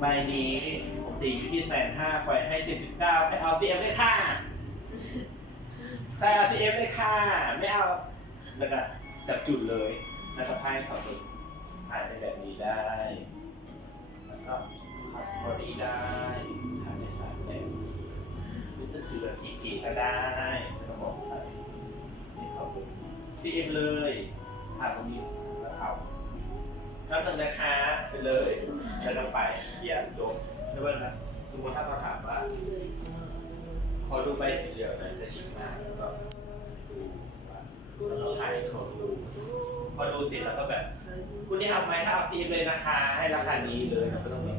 ใบนี้ผมตีอยู่ที่150,000ปล่อยให้79ใครเอา CF ได้ค่ะใครเอา CF ได้ค่ะไม่เอาแล้วก็จับจุดเลยแล้วก็ไพ่เขาจุดถ่ายในแบบนี้ได้แล้วก็คัสตอรี่ได้ถ่ายในสามแบบหรือจะถือแบบอีกก็ได้ไม่ต้องบอกใครนี่เขาเป็น CF เลยถ่ายตรงนี้แล้วเอานับหนึ่งนะคะไปเลยแล้วก็ไปเขียนจบไม่ว่านะสมมติถ้าเขาถามว่าขอดูใบสีเหลืองหน่อยจะดีมากแล้วก็ดูว่าแล้วเราถ่ายเขาดูพอดูเสร็จแล้วก็แบบคุณนี่เอาไหมถ้าเอาซีฟเลยนะคะให้ราคานี้เลยเราก็ต้องเห็น